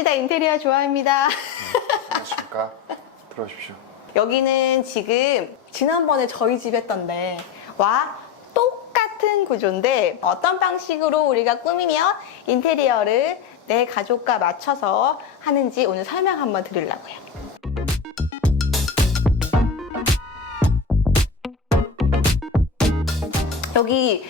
반갑습니다. 인테리어 좋아합니다. 안녕하십니까. 들어오십시오. 여기는 지금 지난번에 저희 집 했던 데와 똑같은 구조인데 어떤 방식으로 우리가 꾸미며 인테리어를 내 가족과 맞춰서 하는지 오늘 설명 한번 드리려고요. 여기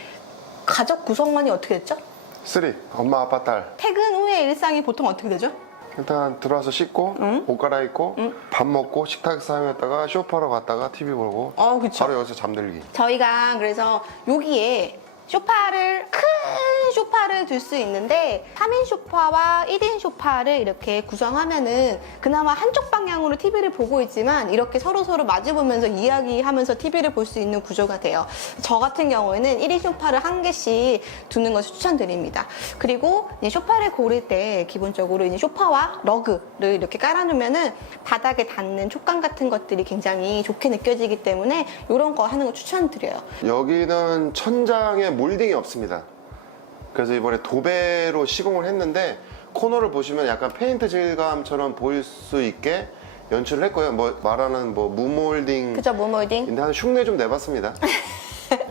가족 구성원이 어떻게 됐죠? 3. 엄마, 아빠, 딸. 퇴근 후의 일상이 보통 어떻게 되죠? 일단 들어와서 씻고 옷 갈아입고 밥 먹고 식탁 사용했다가 쇼파로 갔다가 TV 보고 그쵸. 바로 여기서 잠들기. 저희가 그래서 여기에 큰 소파를 둘 수 있는데 3인 소파와 1인 소파를 이렇게 구성하면은 그나마 한쪽 방향으로 TV를 보고 있지만 이렇게 서로서로 마주보면서 이야기하면서 TV를 볼 수 있는 구조가 돼요. 저 같은 경우에는 1인 소파를 한 개씩 두는 것을 추천드립니다. 그리고 이제 소파를 고를 때 기본적으로 이제 소파와 러그를 이렇게 깔아놓으면은 바닥에 닿는 촉감 같은 것들이 굉장히 좋게 느껴지기 때문에 이런 거 하는 거 추천드려요. 여기는 천장에 몰딩이 없습니다. 그래서 이번에 도배로 시공을 했는데 코너를 보시면 약간 페인트 질감처럼 보일 수 있게 연출을 했고요. 말하는 무몰딩. 그죠, 무몰딩. 근데 한 흉내 좀 내봤습니다.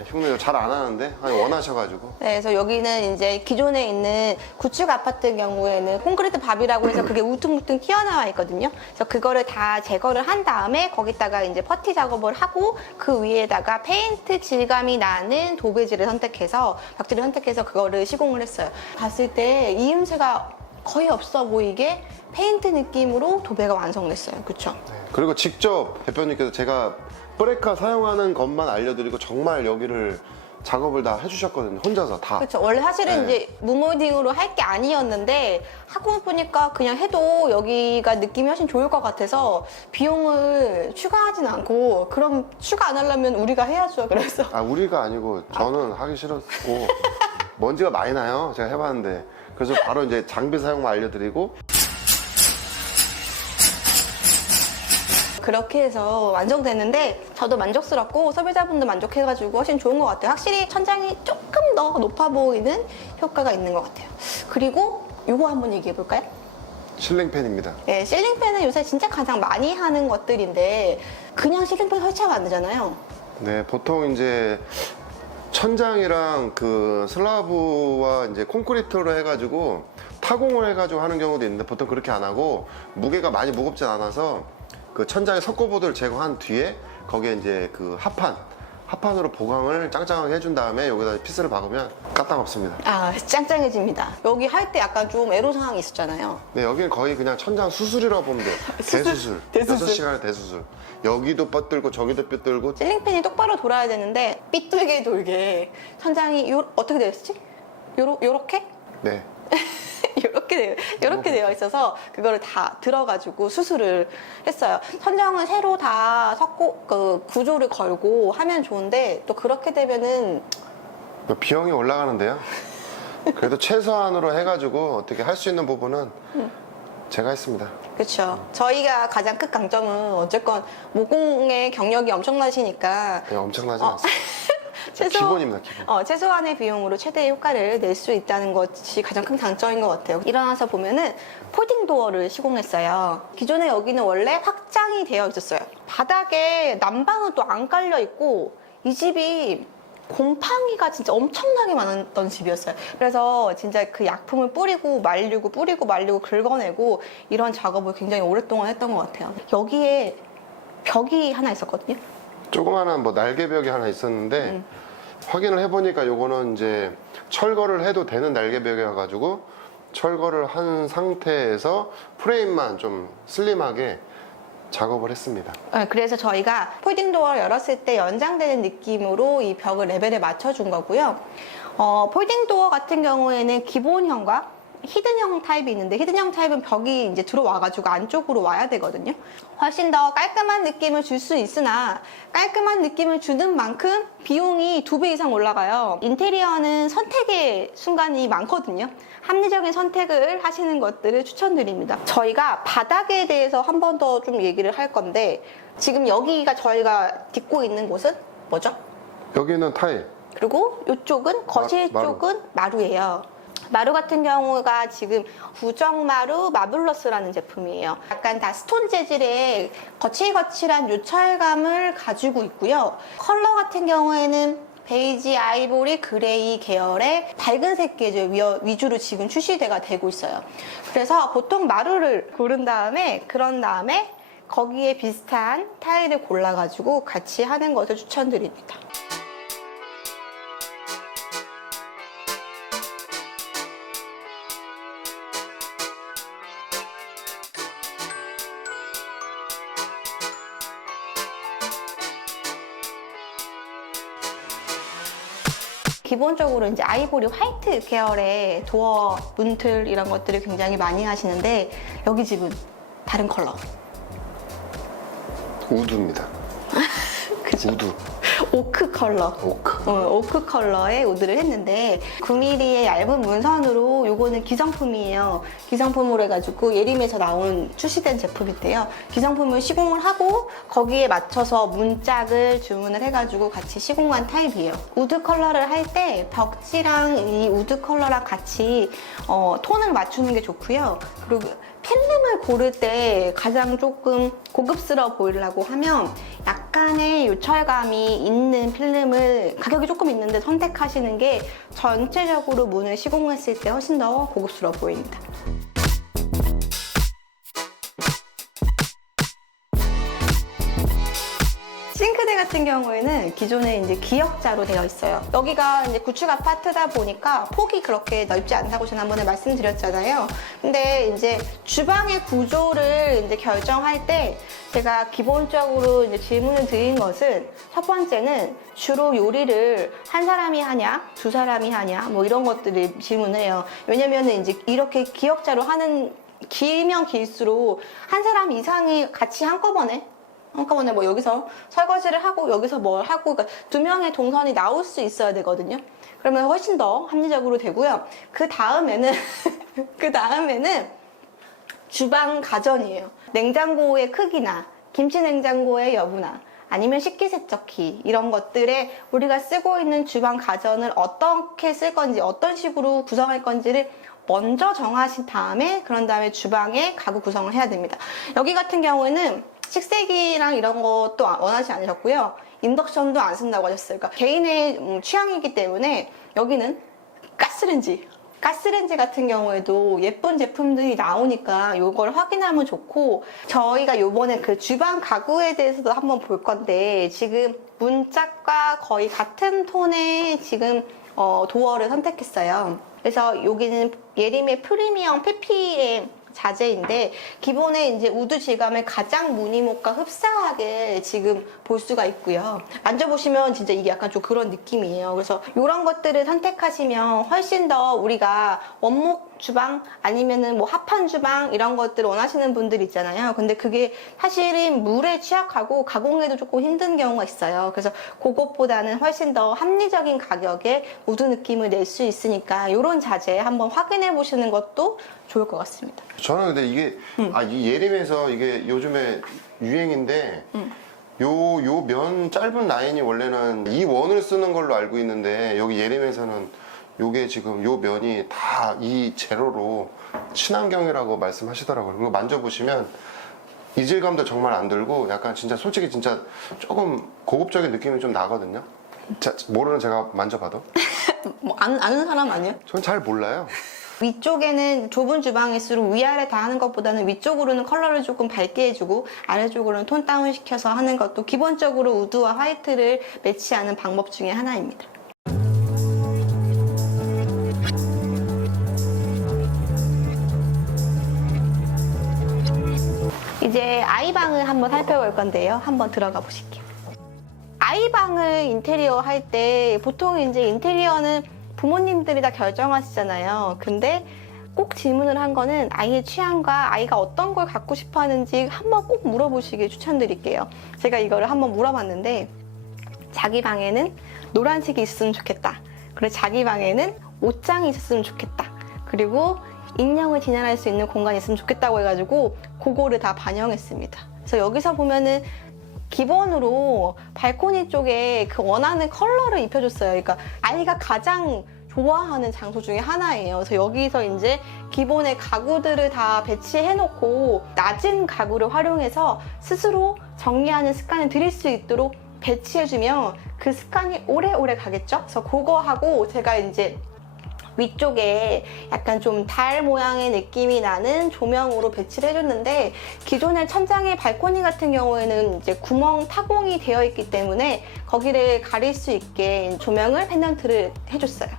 흉내 잘 안 하는데 원하셔가지고. 네, 그래서 여기는 이제 기존에 있는 구축 아파트 경우에는 콘크리트 밥이라고 해서 그게 우퉁우퉁 튀어나와 있거든요. 그래서 그거를 다 제거를 한 다음에 거기다가 이제 퍼티 작업을 하고 그 위에다가 페인트 질감이 나는 도배지를 선택해서 박지를 선택해서 그거를 시공을 했어요. 봤을 때 이음새가 거의 없어 보이게 페인트 느낌으로 도배가 완성됐어요. 그렇죠? 그리고 직접 대표님께서 제가 브레카 사용하는 것만 알려드리고 정말 여기를 작업을 다 해주셨거든요. 혼자서 다. 그렇죠. 원래 사실은 네. 이제 무몰딩으로 할 게 아니었는데 하고 보니까 그냥 해도 여기가 느낌이 훨씬 좋을 것 같아서 비용을 추가하진 않고 그럼 추가 안 하려면 우리가 해야죠. 그래서 우리가 아니고 저는 하기 싫었고 먼지가 많이 나요. 제가 해봤는데. 그래서 바로 이제 장비 사용만 알려드리고 그렇게 해서 완성됐는데 저도 만족스럽고 소비자분도 만족해가지고 훨씬 좋은 것 같아요. 확실히 천장이 조금 더 높아 보이는 효과가 있는 것 같아요. 그리고 이거 한번 얘기해 볼까요? 실링팬입니다. 네, 실링팬은 요새 진짜 가장 많이 하는 것들인데 그냥 실링팬 설치하면 안 되잖아요. 네, 보통 이제 천장이랑 그 슬라브와 이제 콘크리트로 해가지고 타공을 해가지고 하는 경우도 있는데 보통 그렇게 안 하고 무게가 많이 무겁진 않아서 그 천장에 석고보드를 제거한 뒤에 거기에 이제 그 합판으로 보강을 짱짱하게 해준 다음에 여기다 피스를 박으면 까딱 없습니다. 짱짱해집니다. 여기 할 때 약간 좀 애로사항이 있었잖아요. 네, 여기는 거의 그냥 천장 수술이라고 보면 돼요. 대수술. 대수술. 6시간의 대수술. 여기도 뻗들고 저기도 삐뚤고. 실링팬이 똑바로 돌아야 되는데 삐뚤게 돌게 천장이 어떻게 되어 있었지? 요렇게? 네. 이렇게 되어 있어서 그거를 다 들어가지고 수술을 했어요. 천장은 새로 다 구조를 걸고 하면 좋은데 또 그렇게 되면은 비용이 올라가는데요. 그래도 최소한으로 해가지고 어떻게 할 수 있는 부분은 제가 했습니다. 그렇죠. 저희가 가장 큰 강점은 어쨌건 모공의 경력이 엄청나시니까 네, 엄청나지 않습니다. 기본입니다, 기본. 최소한의 비용으로 최대의 효과를 낼 수 있다는 것이 가장 큰 장점인 것 같아요. 일어나서 보면은 폴딩 도어를 시공했어요. 기존에 여기는 원래 확장이 되어 있었어요. 바닥에 난방은 또 안 깔려 있고 이 집이 곰팡이가 진짜 엄청나게 많았던 집이었어요. 그래서 진짜 그 약품을 뿌리고 말리고 긁어내고 이런 작업을 굉장히 오랫동안 했던 것 같아요. 여기에 벽이 하나 있었거든요. 조그마한 날개벽이 하나 있었는데 확인을 해보니까 요거는 이제 철거를 해도 되는 날개벽이어가지고 철거를 한 상태에서 프레임만 좀 슬림하게 작업을 했습니다. 그래서 저희가 폴딩 도어를 열었을 때 연장되는 느낌으로 이 벽을 레벨에 맞춰준 거고요. 폴딩 도어 같은 경우에는 기본형과 히든형 타입이 있는데 히든형 타입은 벽이 이제 들어와가지고 안쪽으로 와야 되거든요. 훨씬 더 깔끔한 느낌을 줄 수 있으나 깔끔한 느낌을 주는 만큼 비용이 2배 이상 올라가요. 인테리어는 선택의 순간이 많거든요. 합리적인 선택을 하시는 것들을 추천드립니다. 저희가 바닥에 대해서 한 번 더 좀 얘기를 할 건데 지금 여기가 저희가 딛고 있는 곳은 뭐죠? 여기는 타일. 그리고 이쪽은 거실 마루. 쪽은 마루예요. 마루 같은 경우가 지금 부정마루 마블러스라는 제품이에요. 약간 다 스톤 재질의 거칠거칠한 요철감을 가지고 있고요. 컬러 같은 경우에는 베이지, 아이보리, 그레이 계열의 밝은 색계 위주로 지금 출시가 되고 있어요. 그래서 보통 마루를 고른 다음에 그런 다음에 거기에 비슷한 타일을 골라가지고 같이 하는 것을 추천드립니다. 기본적으로 이제 아이보리 화이트 계열의 도어 문틀 이런 것들을 굉장히 많이 하시는데 여기 집은 다른 컬러. 우드입니다. 그죠? 우드. 오크 컬러. 오크 컬러의 우드를 했는데 9mm의 얇은 문선으로 요거는 기성품이에요. 기성품으로 해가지고 예림에서 나온 출시된 제품인데요. 기성품을 시공을 하고 거기에 맞춰서 문짝을 주문을 해가지고 같이 시공한 타입이에요. 우드 컬러를 할 때 벽지랑 이 우드 컬러랑 같이 톤을 맞추는 게 좋고요. 그리고 필름을 고를 때 가장 조금 고급스러워 보이려고 하면 약간의 요철감이 있는 필름을 가격이 조금 있는데 선택하시는 게 전체적으로 문을 시공했을 때 훨씬 더 고급스러워 보입니다. 싱크대 같은 경우에는 기존에 이제 기역자로 되어 있어요. 여기가 이제 구축 아파트다 보니까 폭이 그렇게 넓지 않다고 지난번에 말씀드렸잖아요. 근데 이제 주방의 구조를 이제 결정할 때 제가 기본적으로 이제 질문을 드린 것은 첫 번째는 주로 요리를 한 사람이 하냐, 두 사람이 하냐, 뭐 이런 것들을 질문해요. 왜냐면은 이제 이렇게 기역자로 하는 길면 길수록 한 사람 이상이 같이 한꺼번에 뭐 여기서 설거지를 하고 여기서 뭘 하고 그러니까 두 명의 동선이 나올 수 있어야 되거든요. 그러면 훨씬 더 합리적으로 되고요. 그 다음에는 주방 가전이에요. 냉장고의 크기나 김치 냉장고의 여부나 아니면 식기세척기 이런 것들에 우리가 쓰고 있는 주방 가전을 어떻게 쓸 건지 어떤 식으로 구성할 건지를 먼저 정하신 다음에 그런 다음에 주방에 가구 구성을 해야 됩니다. 여기 같은 경우에는 식세기랑 이런 것도 원하지 않으셨고요. 인덕션도 안 쓴다고 하셨어요. 그러니까 개인의 취향이기 때문에 여기는 가스레인지 같은 경우에도 예쁜 제품들이 나오니까 이걸 확인하면 좋고 저희가 요번에 그 주방 가구에 대해서도 한번 볼 건데 지금 문짝과 거의 같은 톤의 지금 도어를 선택했어요. 그래서 여기는 예림의 프리미엄 PPM 자재인데 기본에 이제 우드 질감을 가장 무늬목과 흡사하게 지금 볼 수가 있고요. 만져보시면 진짜 이게 약간 좀 그런 느낌이에요. 그래서 이런 것들을 선택하시면 훨씬 더 우리가 원목 주방 아니면은 뭐 합판 주방 이런 것들 원하시는 분들 있잖아요. 근데 그게 사실은 물에 취약하고 가공에도 조금 힘든 경우가 있어요. 그래서 그것보다는 훨씬 더 합리적인 가격에 우드 느낌을 낼 수 있으니까 이런 자재 한번 확인해 보시는 것도 좋을 것 같습니다. 저는 근데 이게 이 예림에서 이게 요즘에 유행인데 요 면 짧은 라인이 원래는 이 원을 쓰는 걸로 알고 있는데 여기 예림에서는 요게 지금 요 면이 다 이 재료로 친환경이라고 말씀하시더라고요. 그리고 만져보시면 이질감도 정말 안 들고 약간 진짜 솔직히 진짜 조금 고급적인 느낌이 좀 나거든요. 모르는 제가 만져봐도 뭐 아는 사람 아니에요? 전 잘 몰라요. 위쪽에는 좁은 주방일수록 위아래 다 하는 것보다는 위쪽으로는 컬러를 조금 밝게 해주고 아래쪽으로는 톤 다운 시켜서 하는 것도 기본적으로 우드와 화이트를 매치하는 방법 중에 하나입니다. 이제 아이방을 한번 살펴볼 건데요. 한번 들어가 보실게요. 아이방을 인테리어 할 때 보통 이제 인테리어는 부모님들이 다 결정하시잖아요. 근데 꼭 질문을 한 거는 아이의 취향과 아이가 어떤 걸 갖고 싶어 하는지 한번 꼭 물어보시길 추천드릴게요. 제가 이거를 한번 물어봤는데 자기 방에는 노란색이 있었으면 좋겠다. 그리고 자기 방에는 옷장이 있었으면 좋겠다. 그리고 인형을 진열할 수 있는 공간이 있으면 좋겠다고 해가지고 그거를 다 반영했습니다. 그래서 여기서 보면은 기본으로 발코니 쪽에 그 원하는 컬러를 입혀줬어요. 그러니까 아이가 가장 좋아하는 장소 중에 하나예요. 그래서 여기서 이제 기본의 가구들을 다 배치해 놓고 낮은 가구를 활용해서 스스로 정리하는 습관을 들일 수 있도록 배치해주면 그 습관이 오래오래 가겠죠? 그래서 그거 하고 제가 이제 위쪽에 약간 좀 달 모양의 느낌이 나는 조명으로 배치를 해줬는데, 기존의 천장의 발코니 같은 경우에는 이제 구멍 타공이 되어 있기 때문에 거기를 가릴 수 있게 조명을 펜던트를 해줬어요.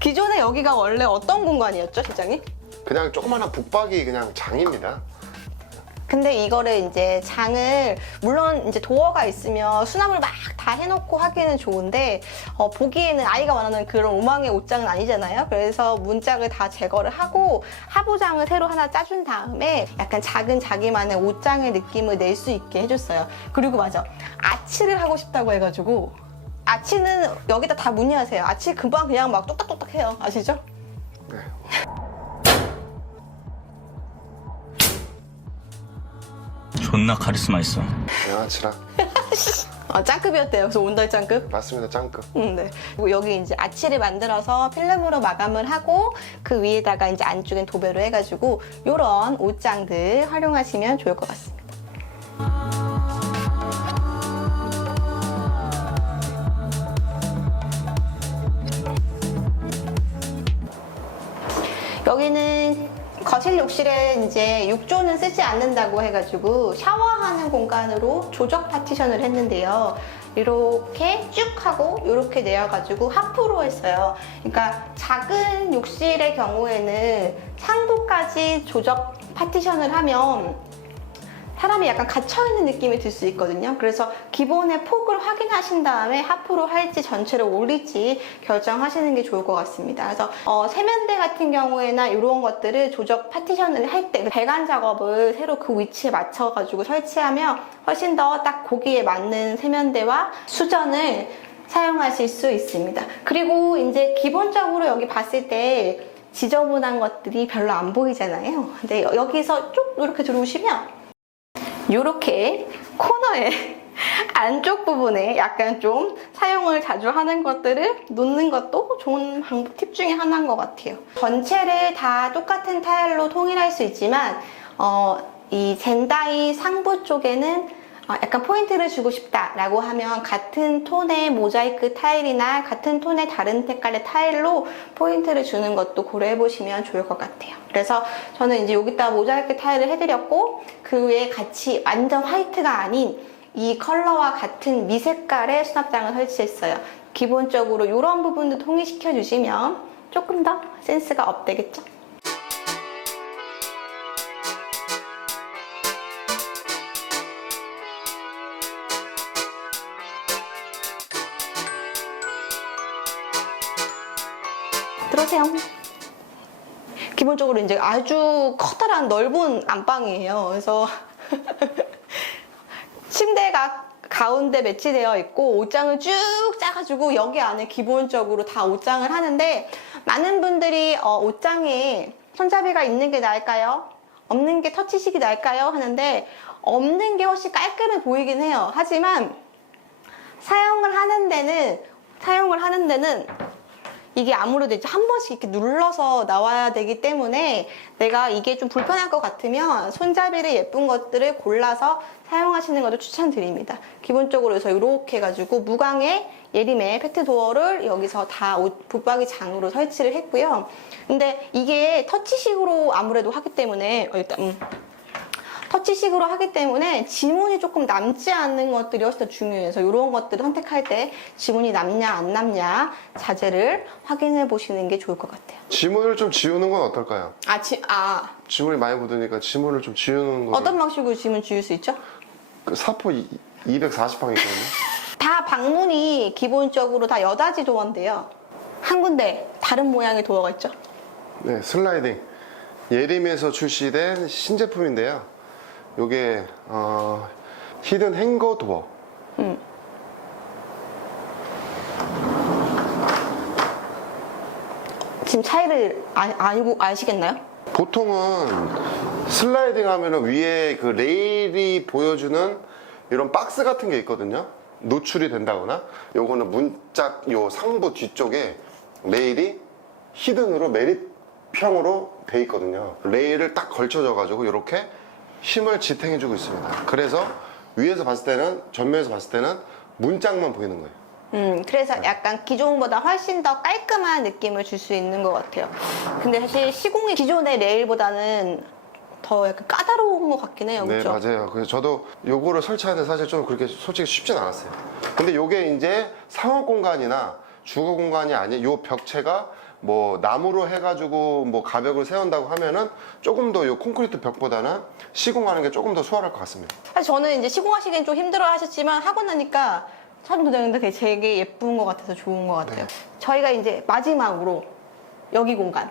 기존에 여기가 원래 어떤 공간이었죠, 실장님? 그냥 조그마한 북박이 그냥 장입니다. 근데 이거를 이제 장을, 물론 이제 도어가 있으면 수납을 막 다 해놓고 하기는 좋은데 보기에는 아이가 원하는 그런 오망의 옷장은 아니잖아요. 그래서 문짝을 다 제거를 하고 하부장을 새로 하나 짜준 다음에 약간 작은 자기만의 옷장의 느낌을 낼 수 있게 해줬어요. 그리고 맞아, 아치를 하고 싶다고 해가지고, 아치는 여기다 다 문의하세요. 아치 금방 그냥 막 똑딱똑딱 해요. 아시죠? 네. 존나 카리스마 있어. 양아치라. 짱급이었대요. 그래서 온달 짱급. 맞습니다. 짱급. 네. 그리고 여기 이제 아치를 만들어서 필름으로 마감을 하고 그 위에다가 이제 안쪽엔 도배로 해가지고 이런 옷장들 활용하시면 좋을 것 같습니다. 여기는 거실 욕실에 이제 욕조는 쓰지 않는다고 해가지고 샤워하는 공간으로 조적 파티션을 했는데요. 이렇게 쭉 하고 이렇게 내어가지고 하프로 했어요. 그러니까 작은 욕실의 경우에는 상부까지 조적 파티션을 하면 사람이 약간 갇혀있는 느낌이 들 수 있거든요. 그래서 기본의 폭을 확인하신 다음에 하프로 할지 전체를 올릴지 결정하시는 게 좋을 것 같습니다. 그래서 세면대 같은 경우에나 이런 것들을 조적 파티션을 할 때 배관 작업을 새로 그 위치에 맞춰가지고 설치하면 훨씬 더 딱 거기에 맞는 세면대와 수전을 사용하실 수 있습니다. 그리고 이제 기본적으로 여기 봤을 때 지저분한 것들이 별로 안 보이잖아요. 근데 여기서 쭉 이렇게 들어오시면 이렇게 코너에 안쪽 부분에 약간 좀 사용을 자주 하는 것들을 놓는 것도 좋은 방법 팁 중에 하나인 것 같아요. 전체를 다 똑같은 타일로 통일할 수 있지만 이 젠다이 상부 쪽에는 약간 포인트를 주고 싶다라고 하면 같은 톤의 모자이크 타일이나 같은 톤의 다른 색깔의 타일로 포인트를 주는 것도 고려해 보시면 좋을 것 같아요. 그래서 저는 이제 여기다 모자이크 타일을 해드렸고 그 외에 같이 완전 화이트가 아닌 이 컬러와 같은 미색깔의 수납장을 설치했어요. 기본적으로 이런 부분도 통일시켜 주시면 조금 더 센스가 업되겠죠? 들어오세요. 기본적으로 이제 아주 커다란 넓은 안방이에요. 그래서 침대가 가운데 매치되어 있고 옷장을 쭉 짜가지고 여기 안에 기본적으로 다 옷장을 하는데, 많은 분들이 옷장에 손잡이가 있는 게 나을까요? 없는 게 터치식이 나을까요? 하는데 없는 게 훨씬 깔끔해 보이긴 해요. 하지만 사용을 하는 데는 이게 아무래도 이제 한 번씩 이렇게 눌러서 나와야 되기 때문에 내가 이게 좀 불편할 것 같으면 손잡이를 예쁜 것들을 골라서 사용하시는 것도 추천드립니다. 기본적으로 해서 이렇게 해가지고 무광의 예림의 페트도어를 여기서 다 옷 붙박이 장으로 설치를 했고요. 근데 이게 터치식으로 아무래도 하기 때문에 터치식으로 하기 때문에 지문이 조금 남지 않는 것들이 훨씬 더 중요해서 이런 것들을 선택할 때 지문이 남냐 안 남냐 자재를 확인해 보시는 게 좋을 것 같아요. 지문을 좀 지우는 건 어떨까요? 지문이 많이 묻으니까 지문을 좀 지우는 거. 어떤 방식으로 지문 지울 수 있죠? 그 사포 240방 있거든요. 다 방문이 기본적으로 다 여닫이 도어인데요. 한 군데 다른 모양의 도어가 있죠? 네, 슬라이딩. 예림에서 출시된 신제품인데요. 요게 히든 행거 도어. 지금 차이를 알고 아시겠나요? 보통은 슬라이딩 하면은 위에 그 레일이 보여주는 이런 박스 같은 게 있거든요. 노출이 된다거나, 요거는 문짝 요 상부 뒤쪽에 레일이 히든으로 메릿형으로 돼 있거든요. 레일을 딱 걸쳐져가지고 이렇게 힘을 지탱해주고 있습니다. 그래서 위에서 봤을 때는, 전면에서 봤을 때는 문짝만 보이는 거예요. 그래서 약간 기존보다 훨씬 더 깔끔한 느낌을 줄 수 있는 것 같아요. 근데 사실 시공이 기존의 레일보다는 더 약간 까다로운 것 같긴 해요. 네, 그렇죠? 맞아요. 그래서 저도 요거를 설치하는데 사실 좀 그렇게 솔직히 쉽진 않았어요. 근데 요게 이제 상업 공간이나 주거 공간이 아닌 요 벽체가 뭐 나무로 해가지고 뭐 가벽을 세운다고 하면은 조금 더 요 콘크리트 벽보다는 시공하는 게 조금 더 수월할 것 같습니다. 사실 저는 이제 시공하시기엔 좀 힘들어 하셨지만 하고 나니까 참 근데 되게 예쁜 것 같아서 좋은 것 같아요. 네. 저희가 이제 마지막으로 여기 공간.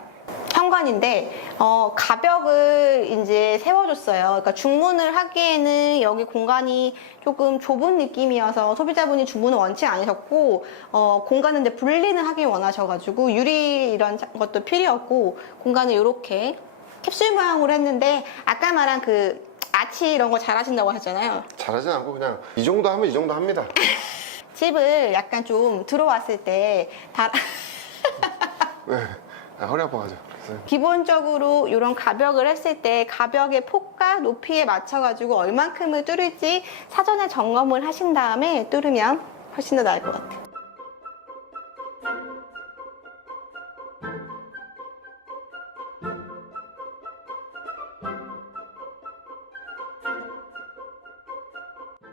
현관인데 가벽을 이제 세워줬어요. 그러니까 중문을 하기에는 여기 공간이 조금 좁은 느낌이어서 소비자분이 중문을 원치 않으셨고 공간을 이제 분리는 하길 원하셔가지고 유리 이런 것도 필요없고 공간을 이렇게 캡슐 모양으로 했는데 아까 말한 그 아치 이런 거 잘하신다고 하셨잖아요. 잘하진 않고 그냥 이 정도 하면 이 정도 합니다. 집을 약간 좀 들어왔을 때 네. 아, 허리 아파가지고. 그래서 기본적으로 이런 가벽을 했을 때 가벽의 폭과 높이에 맞춰가지고 얼만큼을 뚫을지 사전에 점검을 하신 다음에 뚫으면 훨씬 더 나을 것 같아요.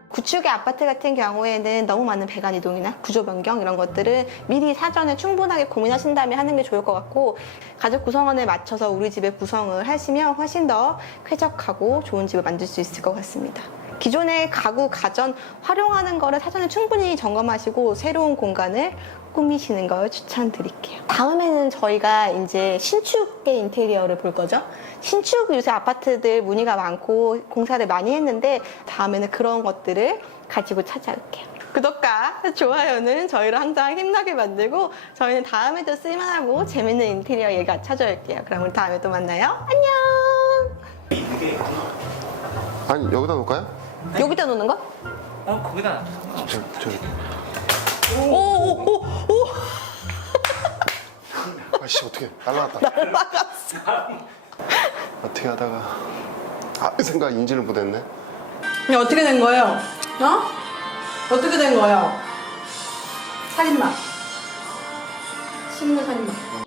구축의 아파트 같은 경우에는 너무 많은 배관 이동이나 구조 변경 이런 것들을 미리 사전에 충분하게 고민하신 다음에 하는 게 좋을 것 같고 가족 구성원에 맞춰서 우리 집의 구성을 하시면 훨씬 더 쾌적하고 좋은 집을 만들 수 있을 것 같습니다. 기존의 가구, 가전 활용하는 거를 사전에 충분히 점검하시고 새로운 공간을 꾸미시는 걸 추천드릴게요. 다음에는 저희가 이제 신축의 인테리어를 볼 거죠. 신축 요새 아파트들 문의가 많고 공사를 많이 했는데 다음에는 그런 것들을 가지고 찾아올게요. 구독과 좋아요는 저희를 항상 힘나게 만들고 저희는 다음에도 쓸만하고 재밌는 인테리어 얘기 찾아올게요. 그럼 우리 다음에 또 만나요. 안녕. 아니 여기다 놓을까요? 여기다 놓는 거? 거기다 놔둬. 저기. 오오오오 아씨 어떻게 날라갔다. 날아갔어. 어떻게 하다가 이 생각 인지를 못했네. 어떻게 된 거예요? 어떻게 된 거예요? 살인마. 식물 살인마.